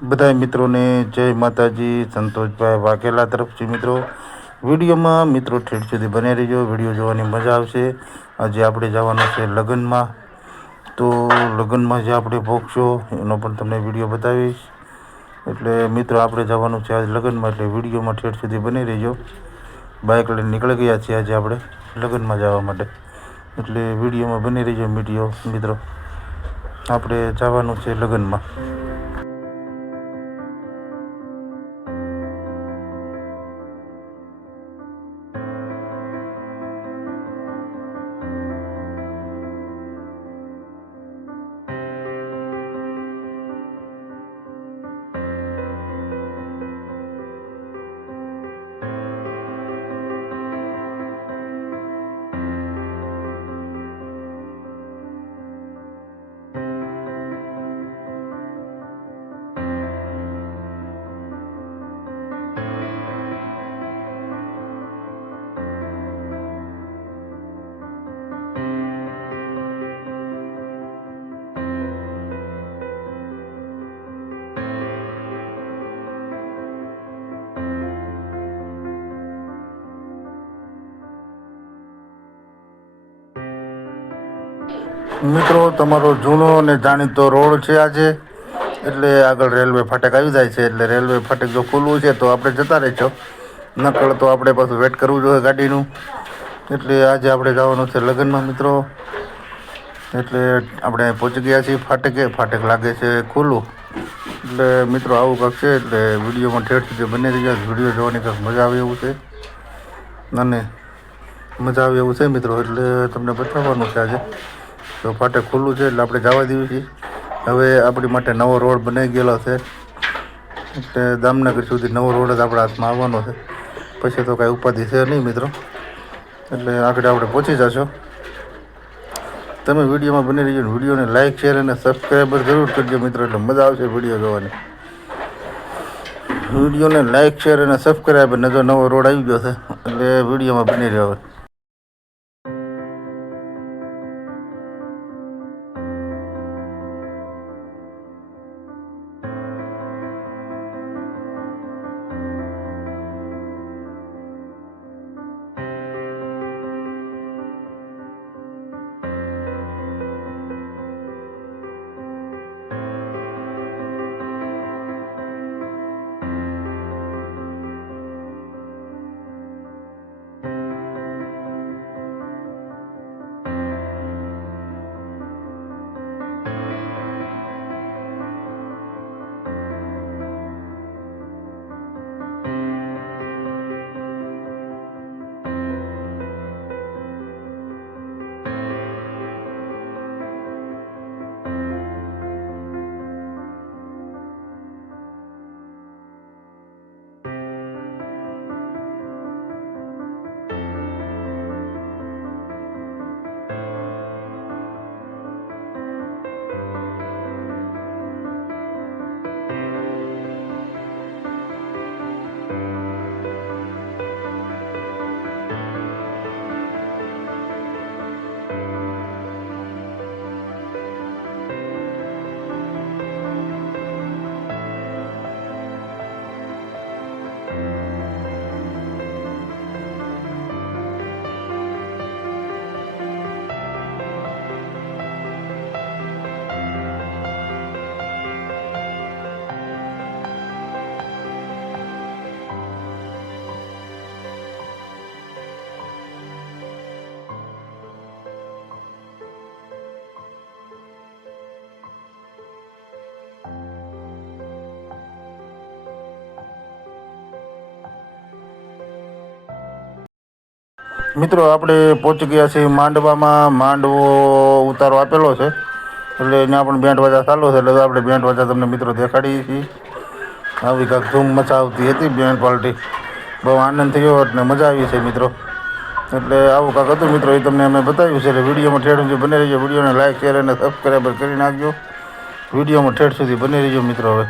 બધા મિત્રોને જય માતાજી, સંતોષભાઈ વાઘેલા તરફથી મિત્રો વિડીયોમાં મિત્રો ઠેઠ સુધી બને રહીજો. વિડીયો જોવાની મજા આવશે. આજે આપણે જવાનું છે લગ્નમાં, તો લગ્નમાં જે આપણે પહોંચશો એનો પણ તમને વિડીયો બતાવીશ. એટલે મિત્રો આપણે જવાનું છે આજે લગ્નમાં, એટલે વિડીયોમાં ઠેઠ સુધી બની રહીજો. બાઇક લઈને નીકળી ગયા છીએ આજે આપણે લગ્નમાં જવા માટે, એટલે વિડીયોમાં બની રહીજો. મિત્રો આપણે જવાનું છે લગ્નમાં. મિત્રો તમારો જૂનો અને જાણીતો રોડ છે આજે, એટલે આગળ રેલવે ફાટક આવી જાય છે. એટલે રેલવે ફાટક જો ખુલ્લું છે તો આપણે જતા રહેજો, નકળ તો આપણે પાછું વેટ કરવું જોઈએ ગાડીનું. એટલે આજે આપણે જવાનું છે લગ્નમાં મિત્રો. એટલે આપણે પહોંચી ગયા છીએ ફાટક લાગે છે ખુલ્લું. એટલે મિત્રો આવું કાંક છે, એટલે વિડીયોમાં ઠેઠ સુધી બની રહી જાય. વિડીયો જોવાની કાંઈક મજા આવે એવું છે અને મજા આવે એવું છે મિત્રો. એટલે તમને બતાવવાનું છે આજે. તો ફાટક ખુલ્લું છે એટલે આપણે જવા દઈએ છીએ. હવે આપણી માટે નવો રોડ બનાવી ગયેલો છે, એટલે દામનગર સુધી નવો રોડ જ આપણા હાથમાં આવવાનો છે. પછી તો કાંઈ ઉપાધિ છે નહીં મિત્રો. એટલે આગળ આપણે પહોંચી જશો. તમે વિડીયોમાં બની રહીજો. વિડીયોને લાઇક, શેર અને સબસ્ક્રાઈબર જરૂર કરજો મિત્રો, એટલે મજા આવશે વિડીયો જોવાની. વિડીયોને લાઇક, શેર અને સબસ્ક્રાઈબર ને જો નવો રોડ આવી ગયો છે, એટલે વિડીયોમાં બની રહ્યો. મિત્રો આપણે પહોંચી ગયા છીએ માંડવામાં. માંડવો ઉતારો આપેલો છે, એટલે ત્યાં પણ બેન્ડ વાજા ચાલુ છે. એટલે આપણે બેન્ડ વાજા તમને મિત્રો દેખાડીએ છીએ. આવી કાંઈક ધૂમ મચાવતી હતી બેન્ડ પાર્ટી. બહુ આનંદ થયો અને મજા આવી છે મિત્રો. એટલે આવું કાંઈક હતું મિત્રો, એ તમને અમે બતાવ્યું છે. એટલે વિડીયોમાં ઠેઠ સુધી બની રહીજો. વિડીયોને લાઇક, શેર અને સબસ્ક્રાઈબર કરી નાખજો. વિડીયોમાં ઠેઠ સુધી બની રહીજો મિત્રો. હવે